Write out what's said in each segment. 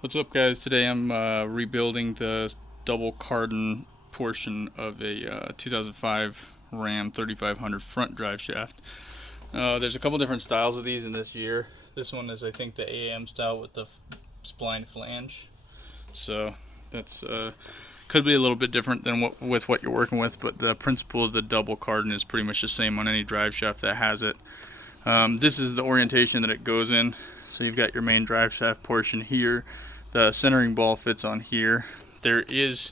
What's up, guys? Today I'm rebuilding the Double Cardan portion of a 2005 Ram 3500 front drive shaft. There's a couple different styles of these in this year. This one is, I think, the AM style with the spline flange. So that's could be a little bit different than what you're working with, but the principle of the Double Cardan is pretty much the same on any drive shaft that has it. This is the orientation that it goes in. So you've got your main drive shaft portion here. The centering ball fits on here. There is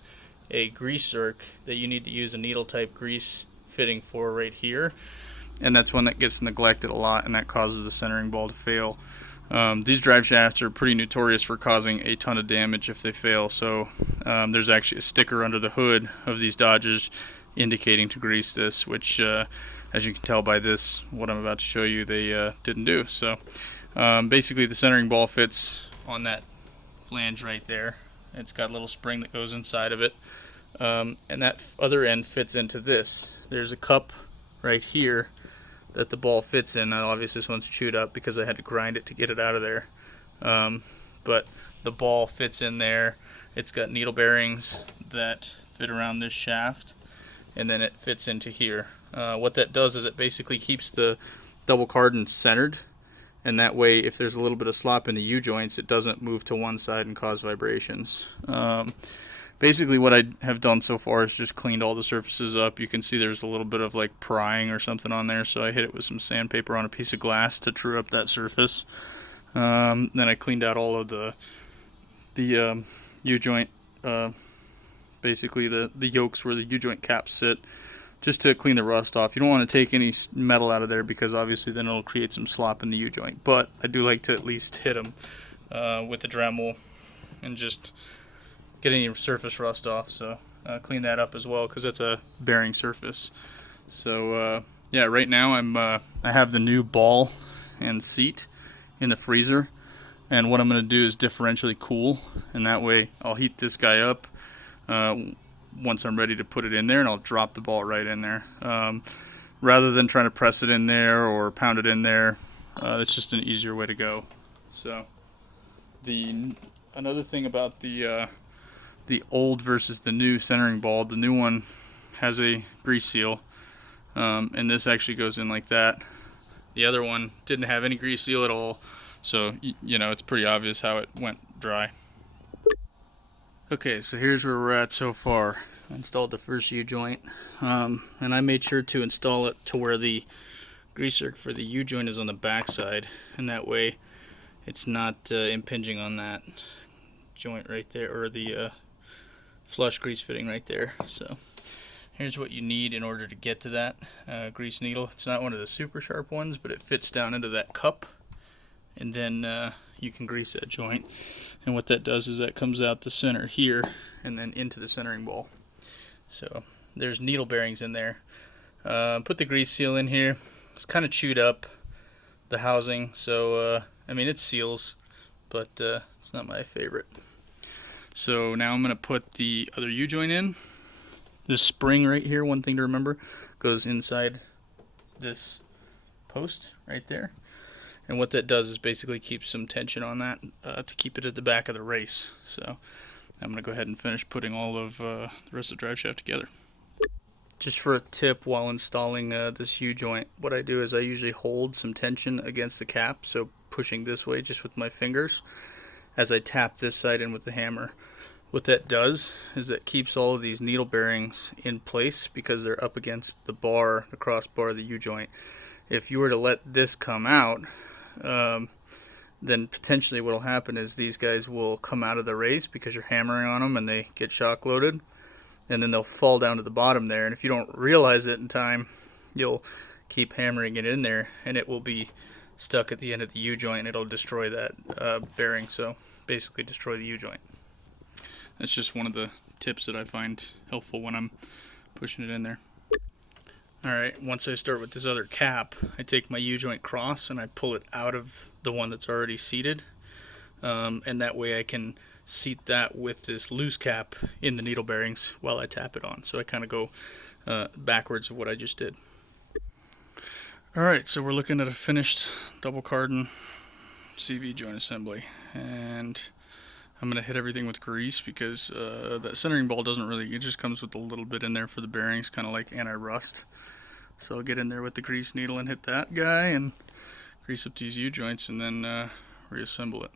a grease zerk that you need to use a needle type grease fitting for right here, and that's one that gets neglected a lot, and that causes the centering ball to fail. These drive shafts are pretty notorious for causing a ton of damage if they fail, so there's actually a sticker under the hood of these Dodges indicating to grease this, which as you can tell by this, what I'm about to show you, they didn't do. So basically the centering ball fits on that flange right there. It's got a little spring that goes inside of it, and that other end fits into this. There's a cup right here that the ball fits in. Now obviously this one's chewed up because I had to grind it to get it out of there, but the ball fits in there. It's got needle bearings that fit around this shaft, and then it fits into here. What that does is it basically keeps the Double Cardan centered, and that way if there's a little bit of slop in the U-joints, it doesn't move to one side and cause vibrations. Basically what I have done so far is just cleaned all the surfaces up. You can see there's a little bit of like prying or something on there, so I hit it with some sandpaper on a piece of glass to true up that surface. Then I cleaned out all of the U-joint, basically the yokes where the U-joint caps sit, just to clean the rust off. You don't want to take any metal out of there because obviously then it'll create some slop in the U-joint. But I do like to at least hit them with the Dremel and just get any surface rust off. So clean that up as well because it's a bearing surface. So yeah, right now I have the new ball and seat in the freezer, and what I'm going to do is differentially cool, and that way I'll heat this guy up once I'm ready to put it in there, and I'll drop the ball right in there. Rather than trying to press it in there or pound it in there, it's just an easier way to go. So another thing about the old versus the new centering ball, the new one has a grease seal, and this actually goes in like that. The other one didn't have any grease seal at all, so you know it's pretty obvious how it went dry. Okay, so here's where we're at so far. I installed the first U-joint, and I made sure to install it to where the grease zerk for the U-joint is on the back side, and that way it's not impinging on that joint right there, or the flush grease fitting right there. So here's what you need in order to get to that grease needle. It's not one of the super sharp ones, but it fits down into that cup, and then you can grease that joint. And what that does is that comes out the center here and then into the centering ball. So there's needle bearings in there. Put the grease seal in here. It's kind of chewed up, the housing, so I mean it seals, but it's not my favorite. So now I'm going to put the other U-joint in. This spring right here, one thing to remember, goes inside this post right there. And what that does is basically keep some tension on that to keep it at the back of the race. So I'm going to go ahead and finish putting all of the rest of the drive shaft together. Just for a tip while installing this U-joint, what I do is I usually hold some tension against the cap, so pushing this way just with my fingers as I tap this side in with the hammer. What that does is that keeps all of these needle bearings in place because they're up against the bar, the crossbar of the U-joint. If you were to let this come out, then potentially what will happen is these guys will come out of the race because you're hammering on them and they get shock loaded, and then they'll fall down to the bottom there, and if you don't realize it in time, you'll keep hammering it in there and it will be stuck at the end of the U-joint and it'll destroy that bearing, so basically destroy the U-joint. That's just one of the tips that I find helpful when I'm pushing it in there. Alright, once I start with this other cap, I take my U-joint cross and I pull it out of the one that's already seated, and that way I can seat that with this loose cap in the needle bearings while I tap it on. So I kind of go backwards of what I just did. Alright, so we're looking at a finished Double Cardan CV joint assembly, and I'm going to hit everything with grease because that centering ball doesn't really, it just comes with a little bit in there for the bearings, kind of like anti-rust. So I'll get in there with the grease needle and hit that guy and grease up these U-joints and then reassemble it.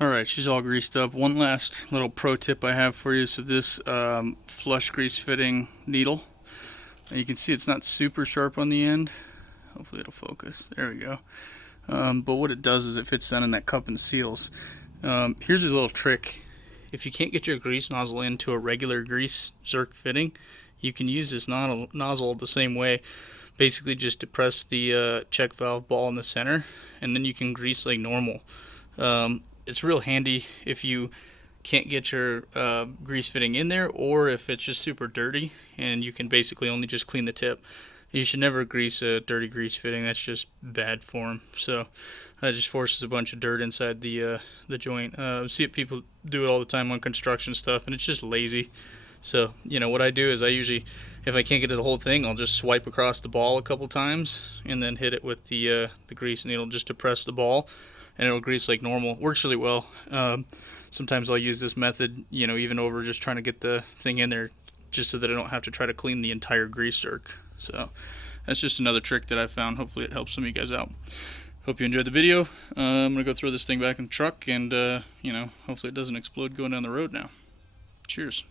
Alright, she's all greased up. One last little pro tip I have for you. So this flush grease fitting needle, you can see it's not super sharp on the end. Hopefully it'll focus. There we go. But what it does is it fits down in that cup and seals. Here's a little trick. If you can't get your grease nozzle into a regular grease zerk fitting, you can use this nozzle the same way. Basically just depress the check valve ball in the center, and then you can grease like normal. It's real handy if you can't get your grease fitting in there, or if it's just super dirty and you can basically only just clean the tip. You should never grease a dirty grease fitting. That's just bad form. So that just forces a bunch of dirt inside the joint. See it, people do it all the time on construction stuff, and it's just lazy. So, you know, what I do is I usually, if I can't get to the whole thing, I'll just swipe across the ball a couple times and then hit it with the grease needle just to press the ball, and it'll grease like normal. Works really well. Sometimes I'll use this method, you know, even over just trying to get the thing in there, just so that I don't have to try to clean the entire grease zerk. So that's just another trick that I found. Hopefully it helps some of you guys out. Hope you enjoyed the video. I'm going to go throw this thing back in the truck and, you know, hopefully it doesn't explode going down the road now. Cheers.